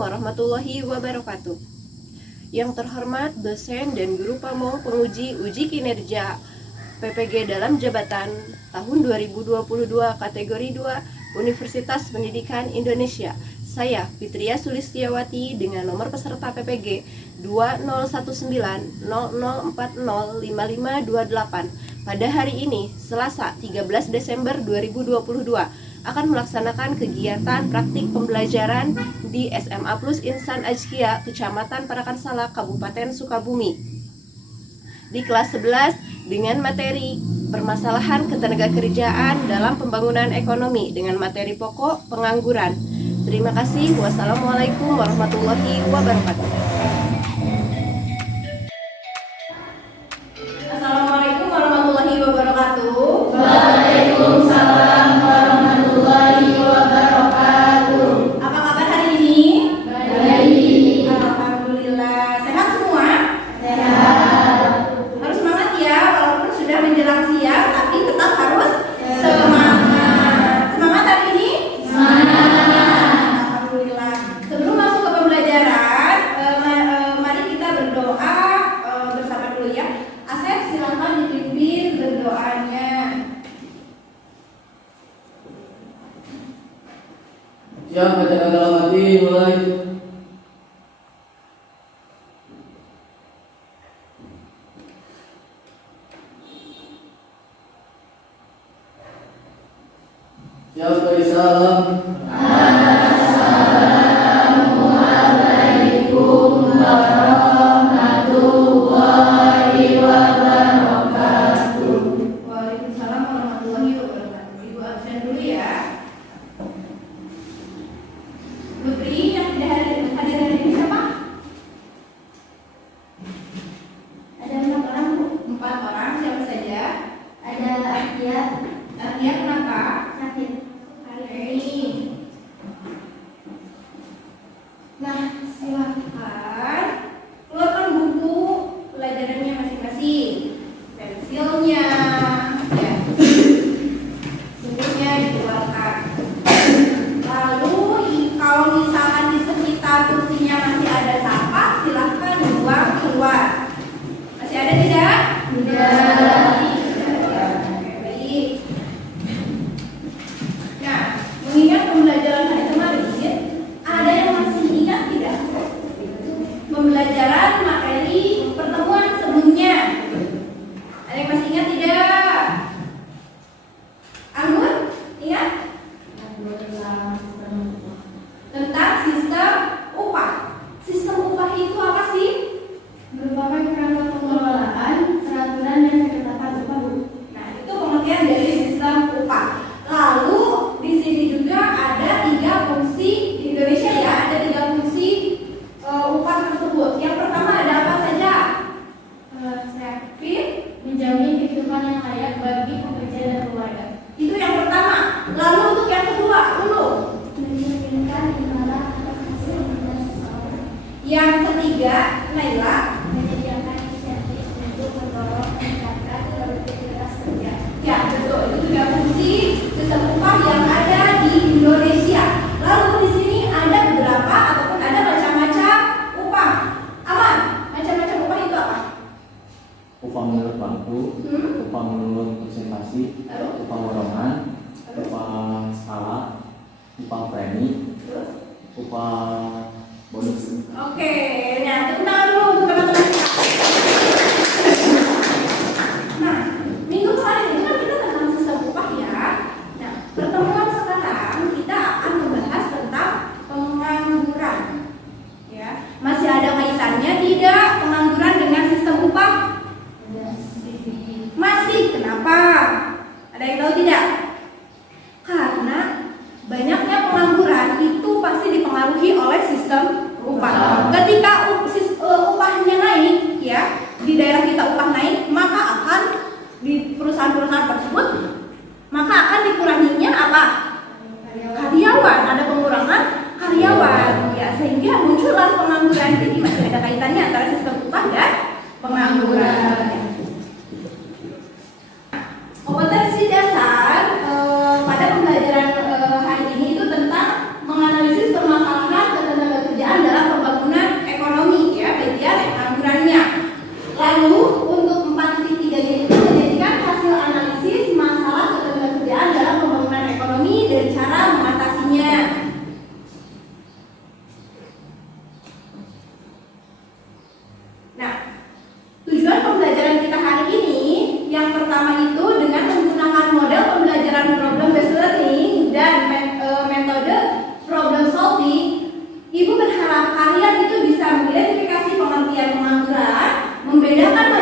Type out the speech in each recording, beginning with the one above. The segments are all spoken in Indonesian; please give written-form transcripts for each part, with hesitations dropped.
warahmatullahi wabarakatuh. Yang terhormat dosen dan guru pamong penguji uji kinerja PPG dalam jabatan tahun 2022 kategori 2 Universitas Pendidikan Indonesia. Saya Fitria Sulistiawati dengan nomor peserta PPG 201900405528 pada hari ini Selasa 13 Desember 2022 akan melaksanakan kegiatan praktik pembelajaran di SMA Plus Insan Azkia, Kecamatan Parakansala, Kabupaten Sukabumi. Di kelas 11 dengan materi permasalahan ketenagakerjaan dalam pembangunan ekonomi dengan materi pokok pengangguran. Terima kasih. Wassalamualaikum warahmatullahi wabarakatuh. Assalamualaikum warahmatullahi wabarakatuh. Waalaikumsalam warahmatullahi wabarakatuh. Apa kabar hari ini? Baik. Alhamdulillah. Sehat semua? Sehat. Harus semangat ya, walaupun sudah menjelang siang, tapi tetap harus semangat. Semangat hari ini? Semangat. Alhamdulillah. Sebelum masuk ke pembelajaran, mari kita berdoa bersama dulu ya. Asep, silakan dipimpin berdoanya. Siap, bacaan dalam hati mulai. Siap, beri salam. Assalamualaikum warahmatullahi wabarakatuh. Waalaikumsalam warahmatullahi wabarakatuh. Ibu absen dulu ya. Lutri yang tidak hadir hari ini siapa? Ada 4 orang, Bu. 4 orang, siapa saja? Ada Atia, Natia kenapa? sakit. Hari ini. Nah, silakan keluarkan buku pelajarannya masing-masing, pensilnya, ya, bukunya dikeluarkan. Lalu kalau misalkan di sekitar kursinya masih ada sampah, silahkan dibuang keluar. Masih ada tidak? Tidak. Oke, baik. Nah, mengingat pembelajaran hari kemarin, ada yang masih ingat tidak? Pembelajaran materi pertemuan sebelumnya. Ada yang masih ingat tidak? Anggun, ingat? Tentang sistem upah. Sistem upah itu apa sih? Merupakan kerangka pengelolaan, peraturan dan ketetapan upah, Bu. Nah, itu pengertian dari sistem upah. Lalu di sini juga ada 3 fungsi di Indonesia ya, ada 3 fungsi upah tersebut. Yang pertama ada apa saja? Fit, Menjamin kehidupan yang layak bagi pekerja dan keluarga. itu yang pertama. Lalu untuk yang kedua, dulu. Mencerminkan imbalan atas hasil kerja seseorang. Yang ketiga, Naila. Menyediakan insentif untuk mendorong meningkatkan produktivitas kerja. Ya, betul. Itu juga fungsi sistem upah yang ada di Indonesia. Lalu di sini ada beberapa ataupun ada macam-macam upah. Aman, macam-macam upah itu apa? Upah menurut waktu, upah menurut presentasi, Lalu? upah dorongan, Lalu? upah skala, upah premi, Terus? upah bonus. Oke, nah tenang dulu untuk teman-teman kita. Nah, minggu kemarin itu kan kita tentang sistem upah ya. Nah, pertemuan sekarang kita akan membahas tentang pengangguran. Ya, masih ada kaitannya tidak pengangguran dengan sistem upah? Masih. Kenapa? Ada yang tahu tidak? Karena banyaknya pengangguran itu pasti dipengaruhi oleh sistem upah. Ketika upahnya naik, ya, di daerah kita upah naik, maka akan di perusahaan-perusahaan tersebut maka akan dikuranginya apa? Karyawan. Ada pengurangan karyawan, ya, sehingga muncullah pengangguran. Jadi masih ada kaitannya antara sistem upah dan pengangguran. Kompetensi dasar pada pembelajaran hari ini itu tentang menganalisis permasalahan ketenagakerjaan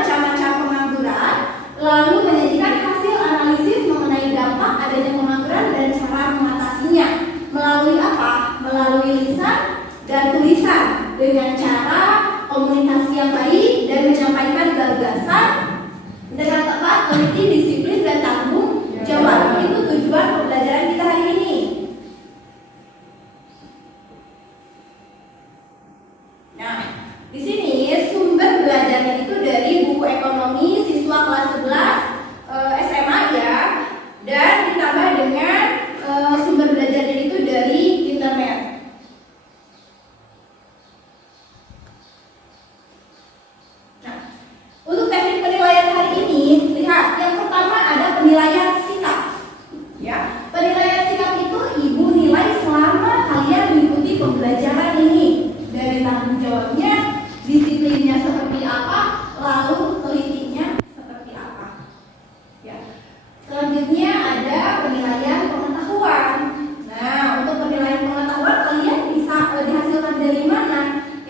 macam-macam pengangguran, lalu menyajikan hasil analisis mengenai dampak adanya pengangguran dan cara mengatasinya. Melalui apa? Melalui lisan dan tulisan dengan cara komunikasi yang baik dan menyampaikan gagasan dengan tepat, teliti, disiplin, dan tanggung jawab. Itu tujuan pembelajaran kita hari ini. Nah, di sini sumber belajarnya itu dari buku ekonomi siswa kelas 11 SMA ya, dan ditambah dengan sumber belajarnya itu dari internet. Nah, untuk teknik penilaian hari ini, lihat yang pertama ada penilaian sikap. Ya, penilaian sikap itu ibu nilai selama kalian mengikuti pembelajaran ini. Dari tanggung jawabnya, disiplinnya seperti apa, lalu telitinya seperti apa. Ya. Selanjutnya ada penilaian pengetahuan. Nah, untuk penilaian pengetahuan kalian bisa dihasilkan dari mana?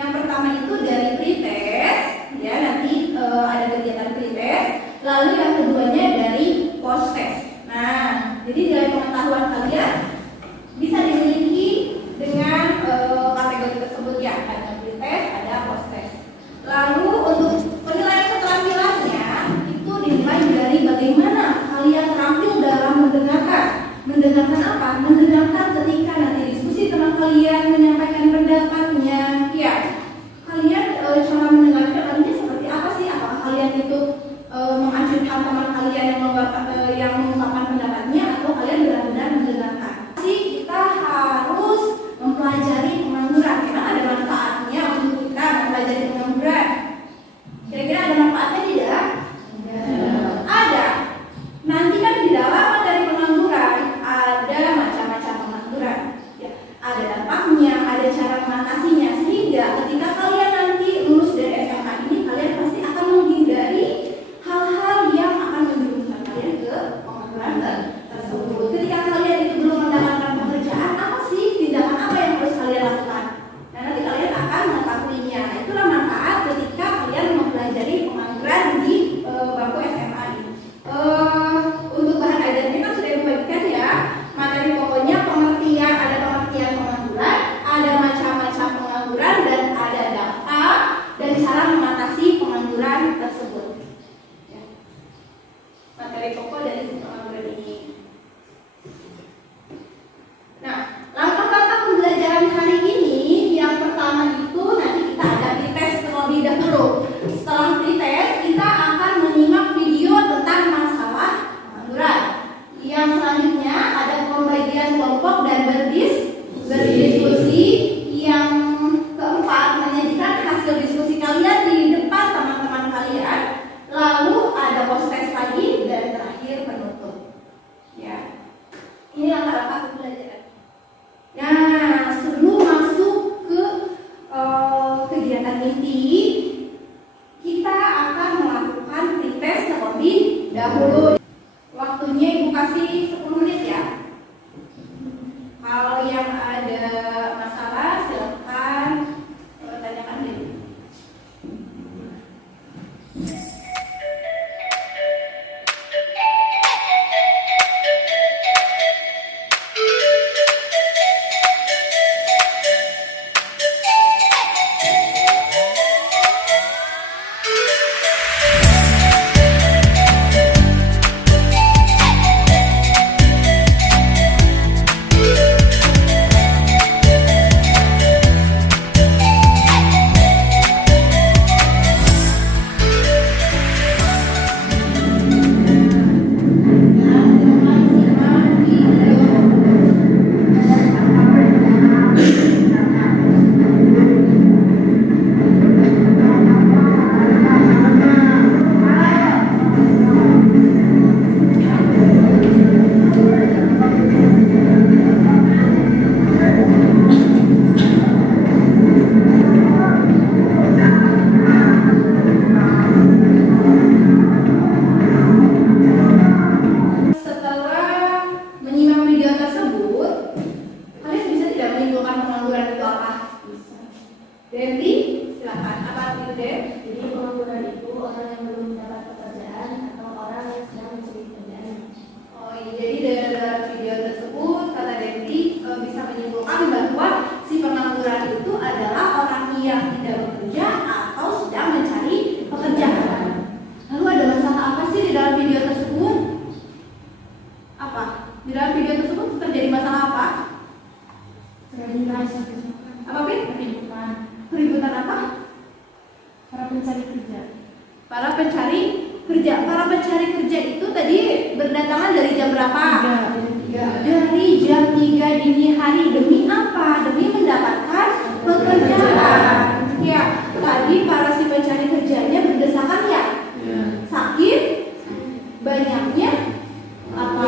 Yang pertama itu dari pretest, ya nanti ada kegiatan pretest. Lalu yang keduanya dari post-test. Nah, jadi nilai pengetahuan kalian bisa dimiliki dengan kategori tersebut ya, ada pretest, ada post-test. Lalu untuk penilaian keterampilannya itu dinilai dari bagaimana kalian terampil dalam mendengarkan. Mendengarkan apa? Mendengarkan ketika nanti diskusi teman kalian menyampaikan pendapatnya. Ya, kalian cara mendengarkannya seperti apa sih? Apakah kalian itu mengajukan teman kalian yang mengungkapkan pendapatnya, atau kalian benar-benar mendengarkan? Sih kita harus mempelajari pengangguran. Memang ada manfaatnya untuk kita mempelajari pengangguran. Kira-kira ada manfaatnya tidak? Ada. Nanti kan di dalam materi pengangguran ada macam-macam pengangguran. Ya, ada dampaknya, ada cara mengatasinya, sehingga ketika kalian nanti lulus dari SMA ini, kalian pasti akan menghindari hal-hal yang akan menjerumuskan kalian ke pengangguran tersebut. Ketika kalian itu belum mendapatkan pekerjaan, apa sih tindakan apa yang harus kalian lakukan? Nah, nanti kalian akan mengetahuinya. Nah, itulah manfaat ketika kalian mempelajari pengangguran di bangku SMA ini. Untuk bahan ajarnya kan sudah dibagikan ya. Materi pokoknya pengertian, ada pengertian pengangguran, ada macam-macam pengangguran, dan ada dampak dan cara mengatasi pengangguran tersebut. Ya. Materi pokok dari pengangguran ini. Nah, langkah-langkah pembelajaran hari ini yang pertama itu nanti kita ada pretest terlebih dahulu. Setelah pretest kita akan menyimak video tentang masalah pengangguran. Yang selanjutnya ada pembagian kelompok dan berdiskusi. Yang keempat menyajikan hasil diskusi kalian di depan teman-teman kalian. Lalu ada post-test lagi, dan terakhir penutup. Ya, ini langkah-langkah pembelajaran. Nah, sebelum masuk ke kegiatan inti, kita akan melakukan pretest terlebih dahulu. Waktunya ibu kasih 10 menit ya. Kalau yang ada masalah silakan tanyakan dulu. Para pencari kerja. Para pencari kerja itu tadi berdatangan dari jam berapa? Dari jam 3 dini hari. Demi apa? Demi mendapatkan pekerjaan. Ya, tadi para si pencari kerjanya berdesakan ya. Sakit, banyaknya apa?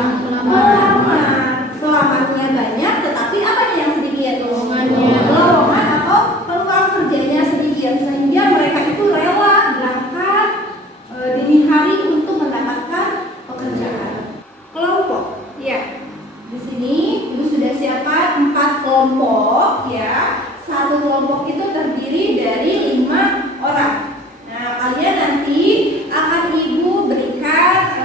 Pelamarnya banyak, tetapi apanya yang sedikit? Lowongan atau peluang kerjanya sedikit, sehingga mereka itu rela berangkat dini hari untuk mendapatkan pekerjaan. Kelompok, ya. Di sini Ibu sudah siapkan 4 kelompok, ya. Satu kelompok itu terdiri dari 5 orang. Nah, kalian nanti akan Ibu berikan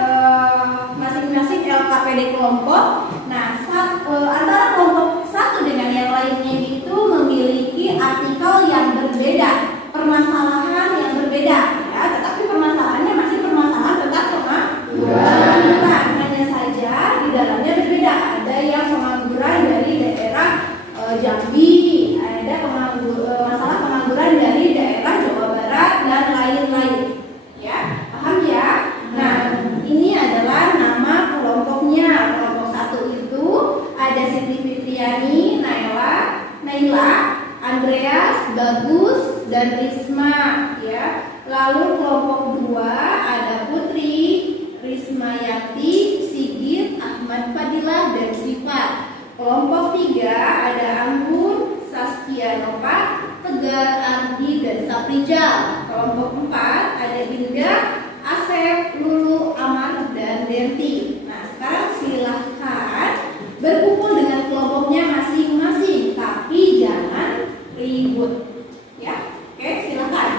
masing-masing LKPD kelompok. Nah, antara kelompok satu dengan yang lainnya itu memiliki artikel yang berbeda, permasalahan yang berbeda, ya. Tetapi permasalahannya masih permasalahan tentang pengangguran. Hanya saja di dalamnya berbeda. Ada yang pengangguran dari daerah Jambi, ada masalah pengangguran dari daerah Jawa Barat dan lain-lain. Ya, paham ya? Nah, ini adalah nama kelompoknya. Kelompok satu itu ada Siti Fitriani, Naila, Andreas, Bagus, dan Risma, ya. Lalu kelompok 2 ada Putri, Risma Yanti, Sigit, Ahmad Fadilah, dan Sifat. Kelompok 3 ada Anggun, Saskia Nova, Tegar, Ardi, dan Saprijal. Kelompok 4 ada Indah, Asep, Lulu, Amar, dan Denti. Nah, sekarang silahkan berkumpul dengan kelompoknya masing-masing, tapi jangan ribut, ya. Oke, silakan.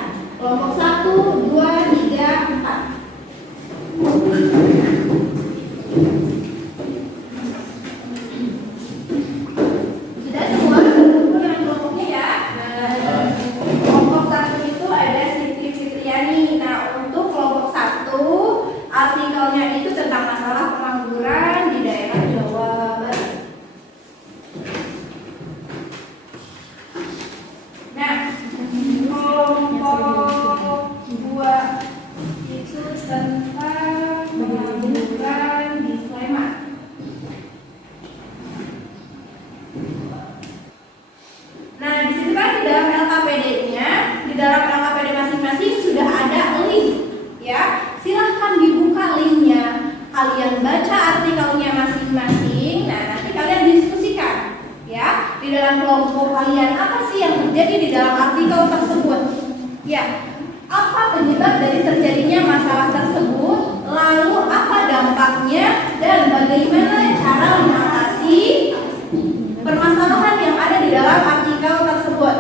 Kelompok 1, 2, 3, 4. Sudah semua berkumpul dengan kelompoknya ya. Nah, kelompok 1 itu ada Siti Fitriani. Nah, untuk kelompok 1 artikelnya itu tentang masalah pengangguran di daerah Jawa Barat. Nah, kelompok 2 itu tentang pengangguran di Sleman. Nah, di situ kan di dalam LKPD-nya, di dalam LKPD masing-masing sudah ada link, ya. Silahkan dibuka linknya, kalian baca artikelnya masing-masing. Nah, nanti kalian diskusikan, ya, di dalam kelompok kalian apa sih yang terjadi di dalam artikel tersebut, ya. Apa penyebab dari terjadinya masalah tersebut, lalu apa dampaknya, dan bagaimana cara mengatasi permasalahan yang ada di dalam artikel tersebut.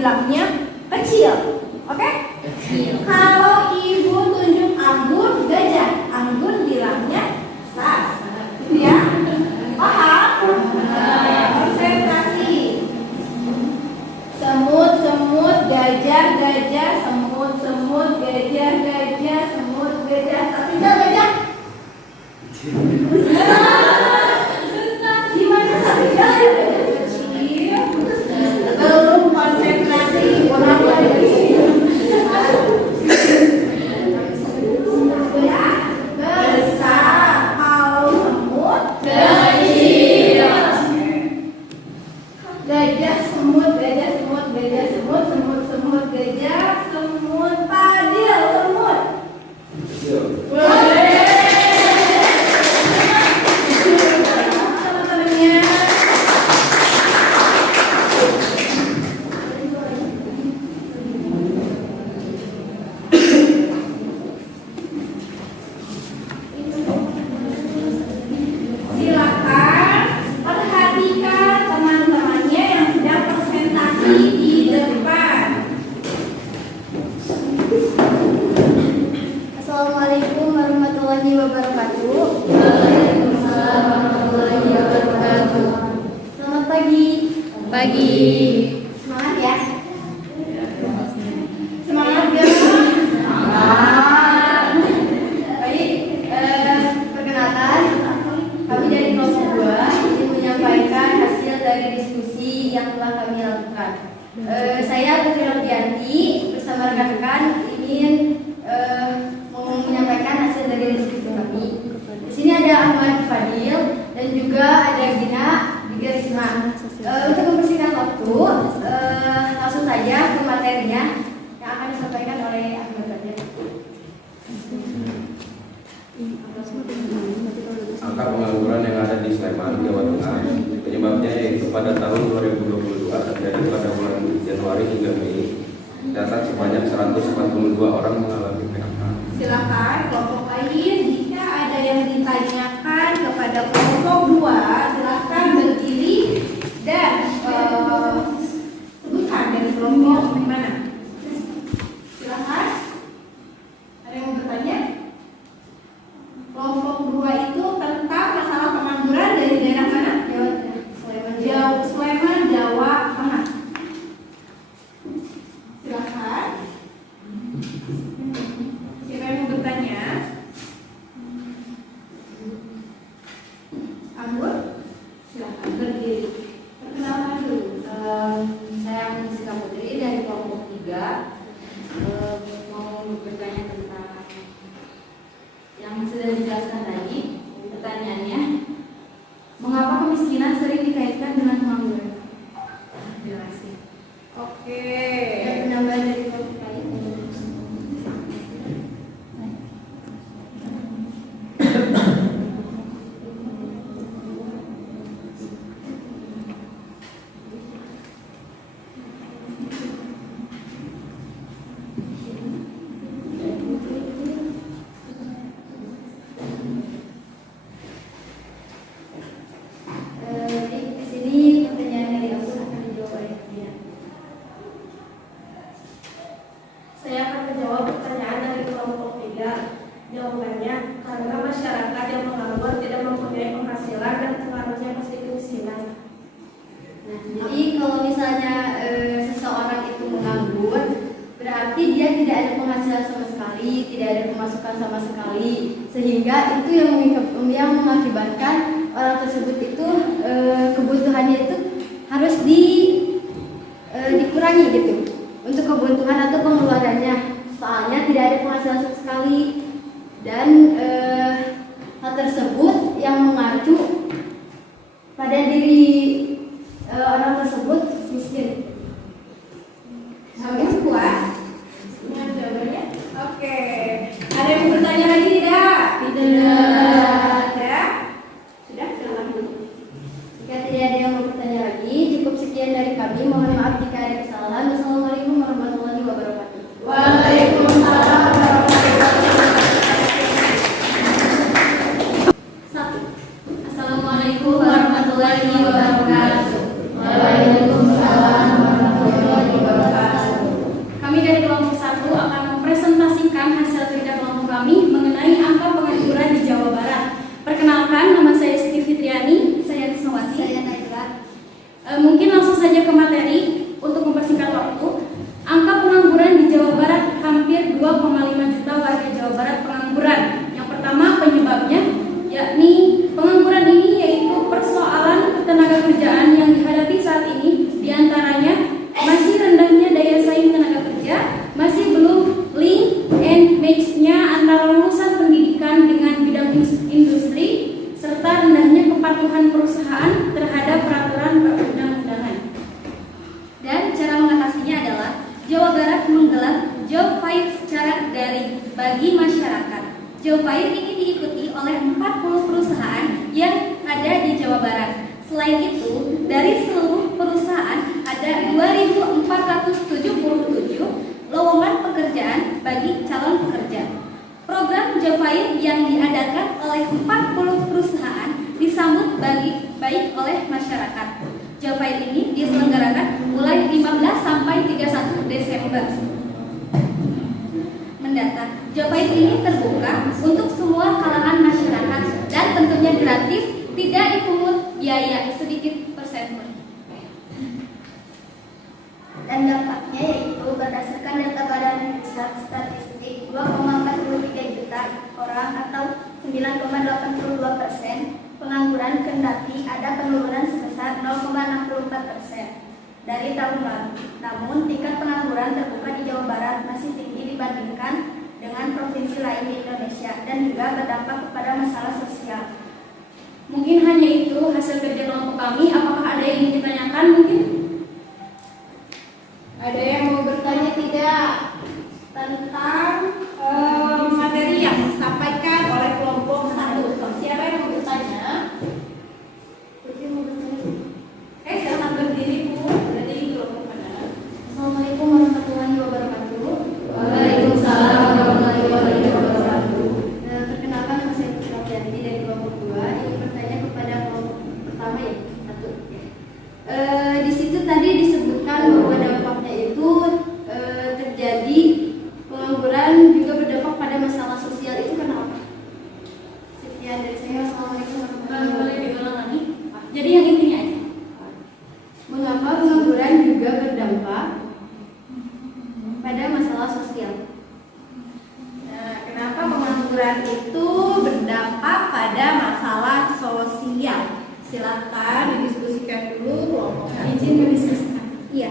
bilangnya kecil. Oke? Kalau ibu tunjuk anggur, gajah, anggur bilangnya sas. Ya? Paham? Konsentrasi. Semut, semut, gajah, gajah, semut, semut, gajah, gajah, semut, gajah. Tapi enggak gajah. Gimana tapi enggak gajah kecil? Belum konsentrasi. Ulang lagi. Besar. Kalau semut kecil. Gajah, semut, gajah, semut, gajah, semut, semut, semut, gajah, semut, padil, semut. Teman-temannya. Silakan perhatikan teman-temannya yang sedang presentasi di depan. Assalamualaikum warahmatullahi wabarakatuh. Waalaikumsalam warahmatullahi wabarakatuh. Selamat pagi. Pagi. Semangat ya. Semangat guys. Baik, perkenalkan, kami dari kelompok 2 ingin menyampaikan hasil dari diskusi yang telah kami lakukan. Saya Putri Robianti bersama rekan-rekan ingin menyampaikan hasil dari diskusi kami. Di sini ada Ahmad Fadil dan juga ada Gina Risma. Untuk membersihkan waktu, langsung saja ke materinya yang akan disampaikan oleh Ahmad Fadil. Angka pengangguran yang ada di Sleman, Jawa Tengah, penyebabnya yaitu pada tahun 2022 terjadi pada bulan Januari hingga Mei, tercatat sebanyak 142 orang mengalami PHK. Silakan kelompok lain jika ada yang ditanyakan kepada kelompok 2, silakan berdiri dan sebutkan dari kelompok mana. Silakan. Ada yang mau bertanya? Kelompok 2 itu tentang masalah pengangguran dari daerah mana? Jawa, Sleman, Jawa Tengah. Silakan. Siapa yang mau bertanya? Anggur? Silakan berdiri. Perkenalkan dulu. Saya Musika Putri dari kelompok 3. Mau bertanya tentang yang sudah dijelaskan tadi. Pertanyaannya, mengapa kemiskinan sering dikaitkan dengan pengangguran? Terima kasih. Oke. Ada penambahan dari kelompok lain? Di sini pertanyaan dari aku akan dijawab oleh Gina. Saya akan menjawab pertanyaan dari kelompok 3. Jawabannya, karena masyarakat yang menganggur tidak mempunyai penghasilan dan pengaruhnya pasti kemiskinan. Nah, jadi kalau misalnya seseorang itu menganggur, berarti dia tidak ada penghasilan sama sekali, tidak ada pemasukan sama sekali, sehingga itu yang mengakibatkan orang tersebut itu kebutuhannya itu harus dikurangi gitu untuk kebutuhan atau pengeluarannya, soalnya tidak ada penghasilan sama sekali dan hal tersebut yang mengacu pada diri orang tersebut miskin. Sampai puas dengan jawabannya? Oke. Ada yang mau bertanya lagi tidak? Tidak. Ada? Sudah, silakan dulu. Jika tidak ada yang mau bertanya lagi, cukup sekian dari kami. Mohon maaf jika ada kesalahan. Wassalamualaikum warahmatullahi wabarakatuh. Waalaikumsalam warahmatullahi wabarakatuh. Assalamualaikum warahmatullahi wabarakatuh. Jawa Barat menggelar Job Fair secara daring bagi masyarakat. Job Fair ini diikuti oleh 40 perusahaan yang ada di Jawa Barat. Selain itu, dari seluruh perusahaan ada 2.477 lowongan pekerjaan bagi calon pekerja. Program Job Fair yang diadakan oleh 40 perusahaan disambut baik oleh masyarakat. Job Fair ini diselenggarakan mulai 15 sampai 31 Desember mendatang. Job Fair ini terbuka untuk semua kalangan masyarakat dan tentunya gratis, tidak dipungut biaya sedikit persen pun. Dan dampaknya yaitu berdasarkan data Badan Pusat Statistik 2,43 juta orang atau 9,82%, pengangguran kendati ada penurunan sebesar 0,64% dari tahun lalu. Namun tingkat pengangguran terbuka di Jawa Barat masih tinggi dibandingkan dengan provinsi lain di Indonesia dan juga berdampak kepada masalah sosial. Mungkin hanya itu hasil kerja kelompok kami. Apakah ada yang ingin ditanyakan mungkin? Ada yang mau bertanya tidak tentang materi yang disampaikan oleh kelompok 1? Siapa yang mau bertanya? Silakan berdiri Bu, dari kelompok mana? Assalamualaikum warahmatullahi wabarakatuh. Waalaikumsalam warahmatullahi wabarakatuh. Perkenalkan, saya Putri Yanti dari kelompok 2 yang bertanya kepada kelompok pertama ya, 1. Di situ tadi disebutkan bahwa dampaknya itu terjadi pengangguran juga berdampak pada masalah sosial. Itu kenapa? Sekian dari saya. Assalamualaikum warahmatullahi Boleh wabarakatuh. diulangi? Jadi yang intinya aja. Mengapa pengangguran juga berdampak pada masalah sosial? Nah, kenapa pengangguran itu berdampak pada masalah sosial? Silakan didiskusikan dulu kelompok 1. Izin mendiskusikan. Iya.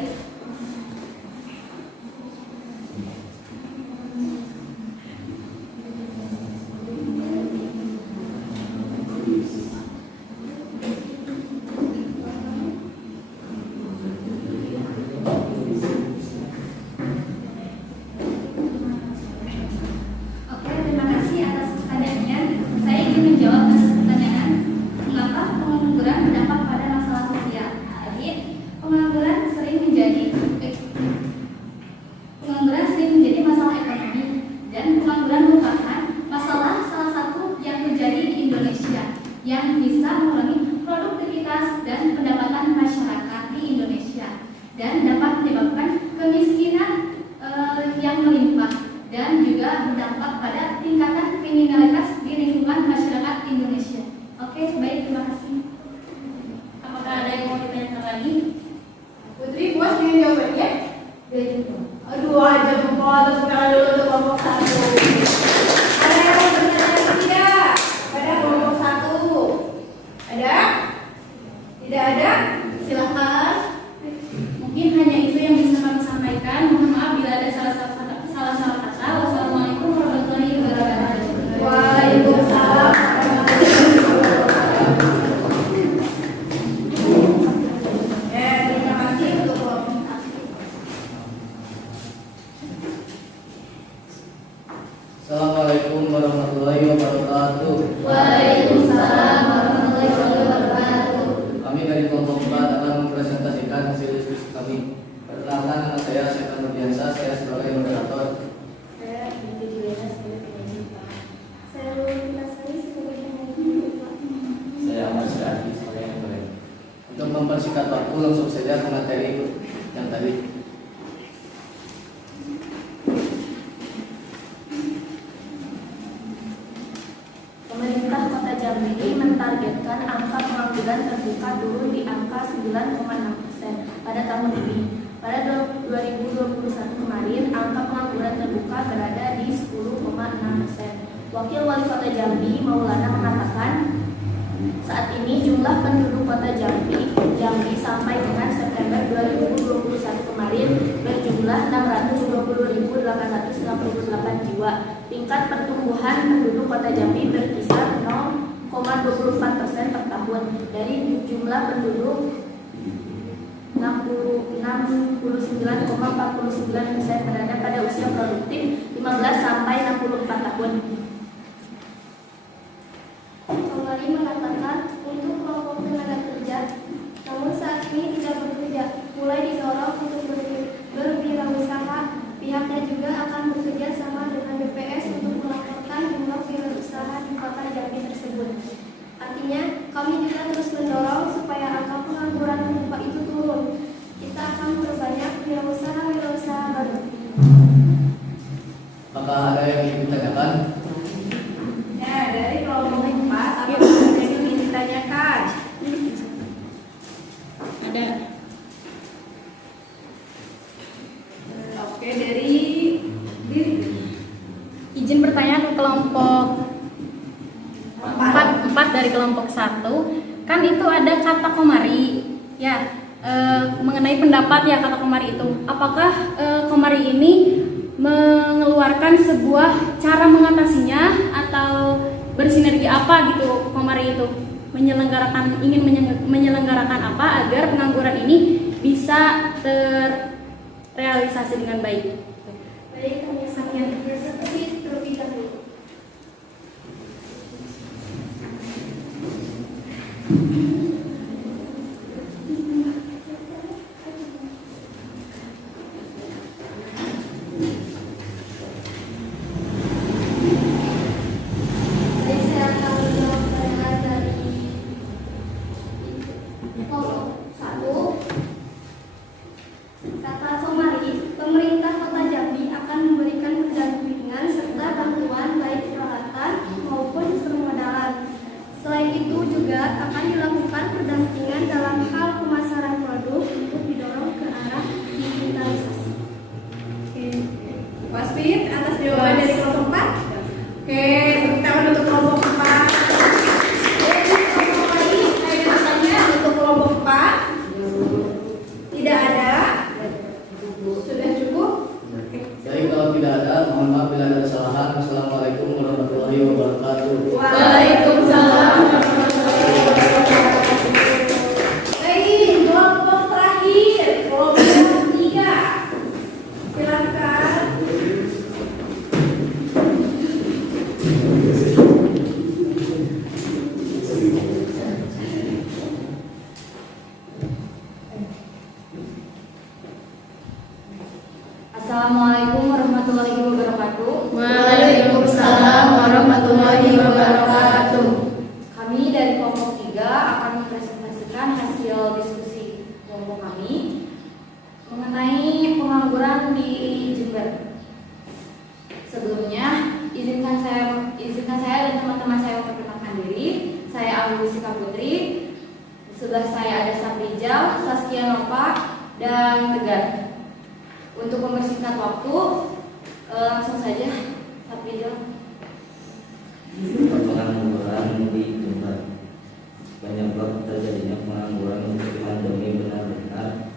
Oke, terima kasih atas pertanyaannya. Saya ingin menjawab atas pertanyaan mengapa pengangguran berdampak pada masalah sosial. Jadi, pengangguran sering menjadi masalah ekonomi, dan pengangguran merupakan masalah salah satu yang terjadi di Indonesia yang bisa mengurangi produktivitas dan pendapatan masyarakat di Indonesia dan dapat menyebabkan kemiskinan yang melimpah dan juga berdampak pada tingkatan kriminalitas di lingkungan masyarakat Indonesia. Oke, baik, terima kasih. Apakah ada yang mau ditanyakan lagi? Putri, puas dengan jawabannya? Aduh, aja membawa tepuk tangan dulu untuk kelompok 1. Ada yang mau bertanya tidak? Pada kelompok 1. Ada? Tidak ada? Silakan. Mungkin hanya itu yang bisa kami sampaikan. Mohon maaf bila ada salah-salah kata. Wassalamualaikum warahmatullahi wabarakatuh. Waalaikumsalam warahmatullahi wabarakatuh. Terima kasih untuk kelompok 1. Assalamualaikum warahmatullahi wabarakatuh. Waalaikumsalam warahmatullahi wabarakatuh. Kami dari kelompok 4 akan mempresentasikan hasil diskusi kami. Perkenalkan, nama saya Syekhan Nurdiansa, saya sebagai moderator. Saya Binti Juliana sebagai penyanyi. Saya Luli Nasari sebagai penyanyi. Saya Ahmad Syarif sebagai moderator. Untuk mempersingkat waktu, langsung saja ke materi yang tadi. Pemerintah Kota Jambi mentargetkan angka pengangguran terbuka turun di angka 9,6% pada tahun ini. Pada 2021 kemarin, angka pengangguran terbuka berada di 10,6%. Wakil Wali Kota Jambi, Maulana, mengatakan saat ini jumlah penduduk Kota Jambi sampai dengan September 2021 kemarin berjumlah 620.898 jiwa. Tingkat pertumbuhan penduduk Kota Jambi berkisar 0,24% per tahun. Dari jumlah penduduk 69,48 49% berada pada usia produktif 15 sampai 64 tahun. Kembali mengatakan untuk kelompok tenaga kerja, namun saat ini tidak bekerja, mulai didorong untuk berwirausaha. Pihaknya juga akan bekerja sama dengan BPS untuk melaporkan jumlah wirausaha di kota Jambi tersebut. Artinya, kami juga terus mendorong supaya angka pengangguran berupa itu turun. Kita akan memperbanyak wirausaha baru. Apakah ada yang ingin ditanyakan? Ya, dari kelompok 4, apa yang ingin ditanyakan? Ada. Oke, dari Izin bertanya ke kelompok 4 dari kelompok 1. Kan itu ada kata komari. Ya, mengenai pendapat ya kata komari itu. Apakah komari ini mengeluarkan sebuah cara mengatasinya atau bersinergi apa gitu komari itu? Ingin menyelenggarakan apa agar pengangguran ini bisa terrealisasi dengan baik? Baik, kami sekian seperti terlebih dahulu. Baik, saya akan menjawab pertanyaan dari kelompok 1. Kata Somari, pemerintah Kota Jambi akan memberikan pendampingan serta bantuan baik peralatan maupun permodalan. Selain itu juga akan dilakukan pendampingan dalam hal pemasaran produk untuk didorong ke arah digitalisasi. Oke, Waspit atas jawaban dari kelompok 4. Oke, tepuk tangan untuk kelompok 4. Dari kelompok lain, saya bertanya untuk kelompok 4. Tidak ada. Sudah cukup? Baik, kalau tidak ada, mohon maaf bila ada kesalahan. Assalamualaikum warahmatullahi wabarakatuh. Waalaikumsalam. Baik, kelompok terakhir, kelompok 3. Silakan. Assalamualaikum warahmatullahi wabarakatuh. Waalaikumsalam warahmatullahi wabarakatuh. Kami dari kelompok 3 akan mempresentasikan hasil diskusi kelompok kami mengenai pengangguran di Jember. Sebelumnya, izinkan saya dan teman-teman saya memperkenalkan diri. Saya Ayu Sika Putri. Di sebelah saya ada Saprijal, Saskia Nova, dan Tegar. Untuk mempersingkat waktu, langsung saja Saprijal. Pengangguran di Jember. Penyebab terjadinya pengangguran untuk pandemi benar-benar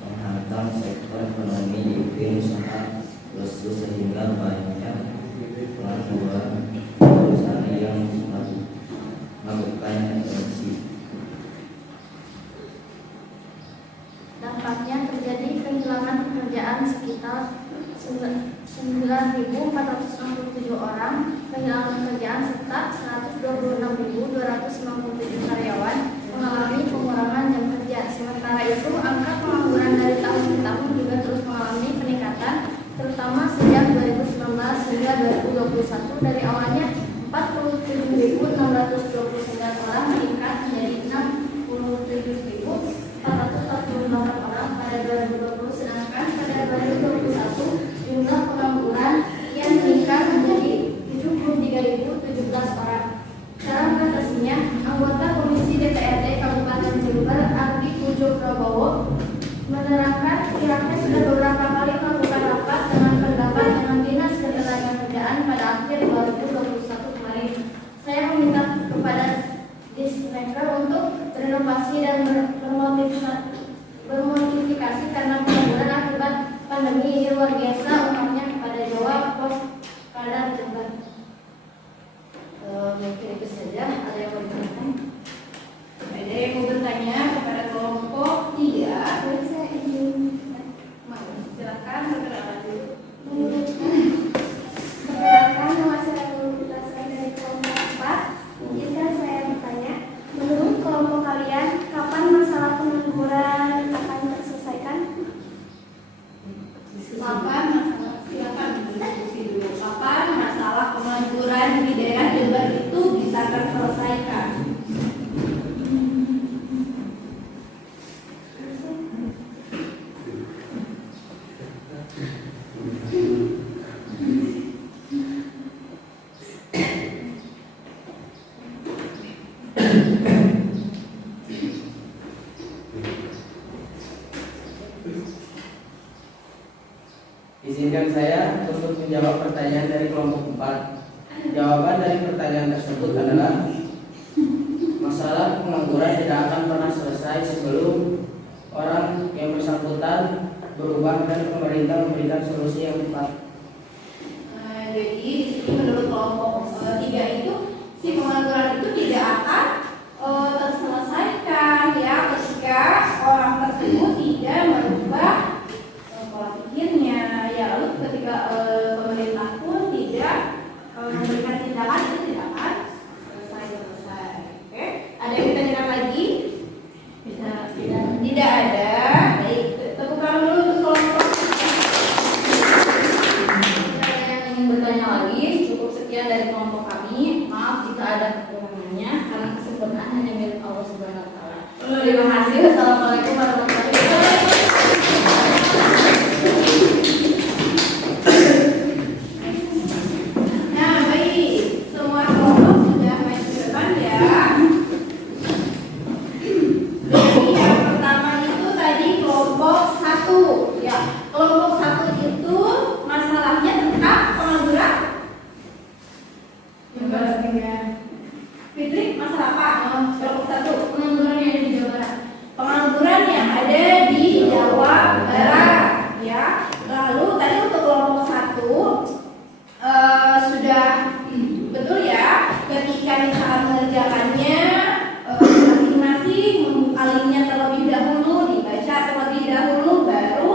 menghantam sektor ekonomi di usaha lesu sehingga banyak pengangguran perusahaan yang melakukan ekspansi. Dampaknya terjadi kehilangan pekerjaan sekitar 9.467 orang, kehilangan pekerjaan serta 126.297 karyawan mengalami pengurangan jam kerja. Sementara itu, angka pengangguran dari tahun ke tahun juga terus mengalami peningkatan, terutama sejak 2019 hingga 2021. Dari awalnya 47.629 orang meningkat menjadi 67.448 orang pada 2020, sedangkan pada 2021 jumlah pengangguran yang meningkat menjadi 73.017 orang. Cara mengatasinya, anggota Komisi DPRD Kabupaten Jember Ardi Pujo Prabowo menerangkan pihaknya sudah beberapa kali melakukan rapat dengan pendapat dengan Dinas Ketenagakerjaan pada akhir 2021 kemarin. Saya meminta kepada Disnaker untuk berinovasi dan bermodifikasi karena pengangguran akibat pandemi ini luar biasa, ungkapnya kepada Jawa Pos pada Jember. Mungkin itu saja. Ada yang mau ditanyakan? Ada yang mau bertanya? Izinkan saya untuk menjawab pertanyaan dari kelompok 4. Jawaban dari pertanyaan tersebut adalah masalah pengangguran tidak akan pernah selesai sebelum orang yang bersangkutan berubah dan pemerintah memberikan solusi yang tepat. Jadi di sini menurut kelompok 3 itu si pengangguran itu tidak akan terselesaikan ya ketika orang tersebut tidak merubah pola pikirnya ya, lalu ketika pemerintah pun tidak memberikan tindakan itu tidak akan selesai. Oke, ada yang ditanyakan lagi? Tidak ada. Baik, tepuk tangan dulu untuk kelompok. Yang ingin bertanya lagi, cukup sekian dari kelompok kami. Maaf jika ada kekurangannya, karena kesempurnaan hanya milik Allah Subhanahu wa Ta'ala. Terima kasih. Wassalamualaikum warahmatullahi wabarakatuh. Nah, baik, semua kelompok sudah maju ke depan ya. Jadi yang pertama itu tadi kelompok 1 ya. Kelompok 1 itu masalahnya tentang pengangguran. Fitri, masalah apa? Kelompok 1. Pengangguran yang ada di Jawa Barat. Pengangguran yang ada di Jawa Barat ya. Lalu tadi untuk kelompok 1 sudah betul ya, ketika di saat mengerjakannya masing-masing membuka linknya terlebih dahulu, dibaca terlebih dahulu, baru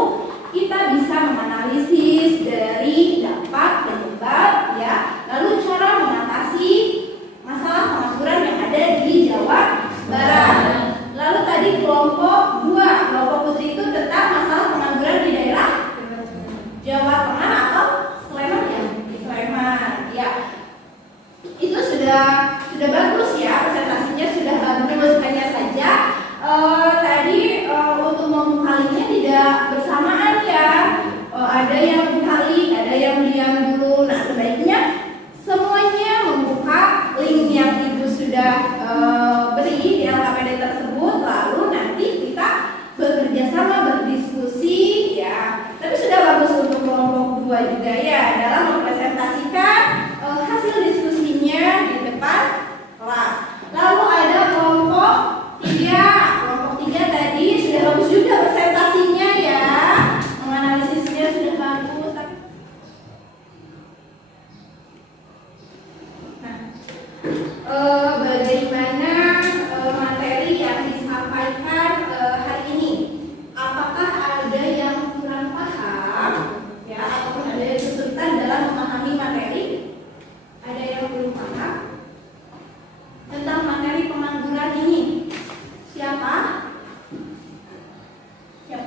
kita bisa menganalisis dari dampak penyebab ya, lalu cara mengatasi masalah pengangguran yang ada di Jawa Barat. Lalu tadi kelompok 2, kelompok putri itu tentang masalah pengangguran di daerah Jawa Tengah atau Sleman ya, di Sleman ya. Itu sudah bagus ya, presentasinya sudah bagus, hanya saja tadi untuk membuka tidak bersamaan ya. Ada yang buka ada yang diam dulu. Nah, sebaiknya semuanya membuka link yang ibu sudah beri di LKPD tersebut, lalu nanti kita bekerja sama, berdiskusi ya. Tapi sudah bagus untuk kelompok 2 juga ya, dalam mempresentasikan hasil diskusinya di depan kelas. Lalu ada kelompok 3. Kelompok 3 tadi sudah bagus juga presentasinya ya, menganalisisnya sudah bagus. Nah, bagaimana materi yang disampaikan hari ini? Apakah ada yang kurang paham ya, ataupun ada yang kesulitan dalam memahami materi? Ada yang belum paham tentang materi pengangguran ini? Siapa? Sudah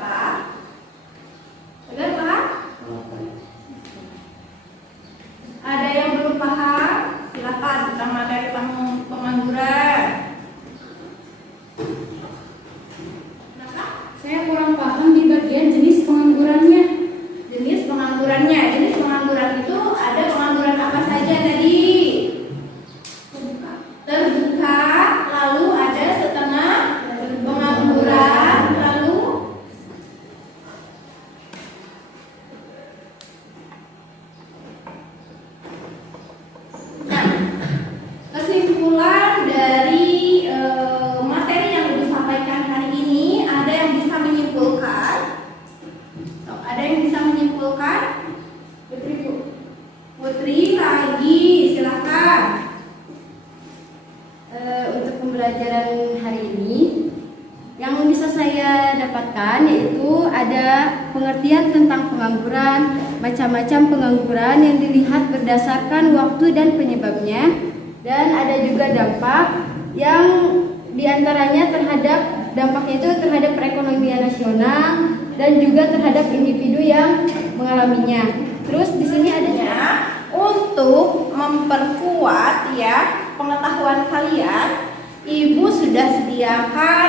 paham? Ada yang belum paham? Silakan tentang materi pengangguran. Saya kurang paham di bagian jenis penganggurannya. Jenis pengangguran itu ada pengangguran apa saja tadi? Terbuka, lalu ada setengah pengangguran, lalu nah, kesimpulan dari materi yang disampaikan hari ini, ada yang bisa menyimpulkan? Ada yang bisa menyimpulkan? Putri lagi, silakan. Untuk pembelajaran hari ini yang bisa saya dapatkan yaitu ada pengertian tentang pengangguran, macam-macam pengangguran yang dilihat berdasarkan waktu dan penyebabnya, dan ada juga dampak yang diantaranya dampaknya itu terhadap perekonomian nasional dan juga terhadap individu yang mengalaminya. Terus di sini adanya untuk memperkuat ya pengetahuan kalian, ibu sudah sediakan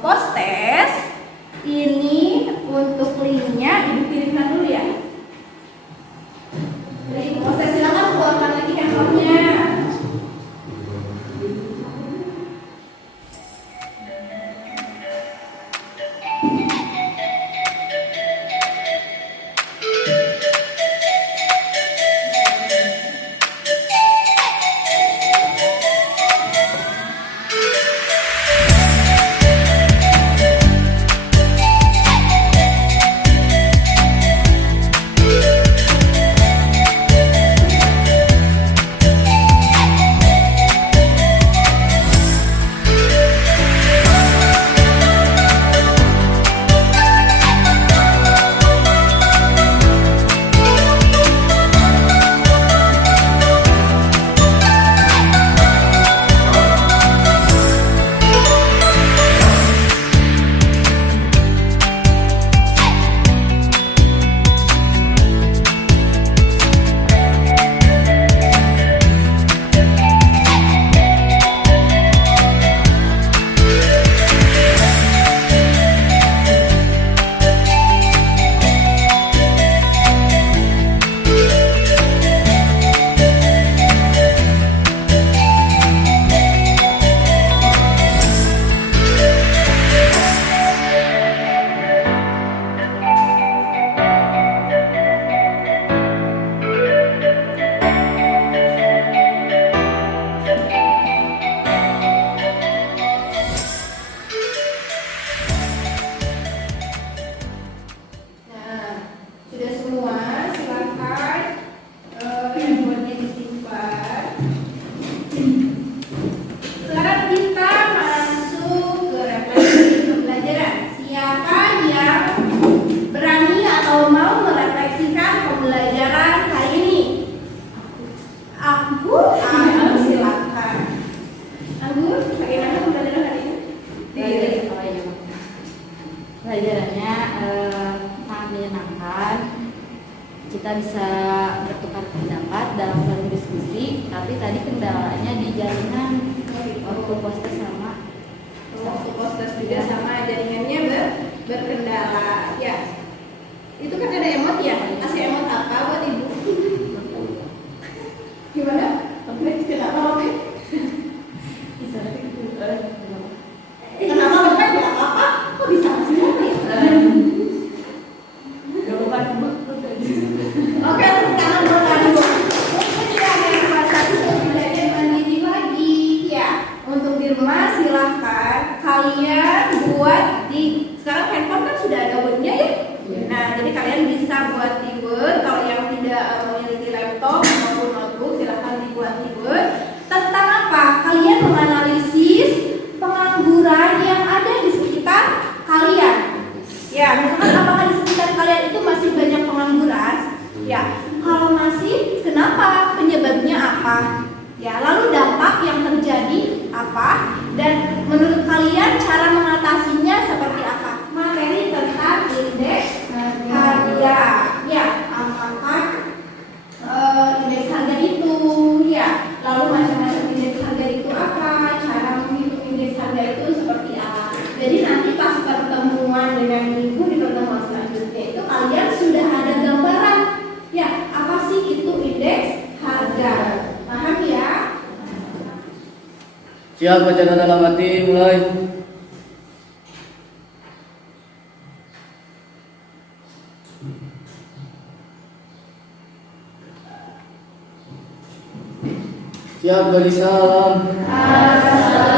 post-test. Ini untuk linknya ibu kirimkan dulu ya. Jadi post-test silakan keluarkan lagi handphonenya. kita bisa bertukar pendapat dalam forum diskusi, tapi tadi kendalanya di jaringan waktu poster sama Waktu poster juga sama jaringannya berkendala. Ya, itu kan ada emot ya. Kasih emot apa buat ibu? Gimana? Oke, kenapa oke? Kenapa oke? Tidak apa-apa. Kok bisa kasih apa ya? Oke, tepuk tangan buat Ibu. Mungkin tidak ada yang merasa setidaknya mandiri lagi. Ya, untuk di rumah silahkan kalian buat di sekarang handphone kan sudah ada Word-nya ya. Nah, jadi kalian bisa buat di Word. Kalau yang tidak memiliki laptop maupun notebook silahkan dibuat di Word. Tentang apa? Kalian menganalisis pengangguran yang ada di sekitar kalian. Ya, misalkan apakah di sekitar kalian itu masih banyak pengangguran? Ya, kalau masih, kenapa? Penyebabnya apa? Ya, lalu dampak yang terjadi apa? Dan menurut kalian cara mengatasinya seperti apa? Materi tentang indeks harga. Ya, apakah indeks harga itu? Ya, lalu macam-macam indeks harga itu apa? Cara menghitung indeks harga itu seperti apa? Jadi nanti pas pertemuan dengan ibu di pertemuan selanjutnya itu kalian sudah ada gambaran. Ya, apa sih itu indeks harga? Paham ya? Siap, baca dalam hati, mulai. Siap, bagi salam. Assalamualaikum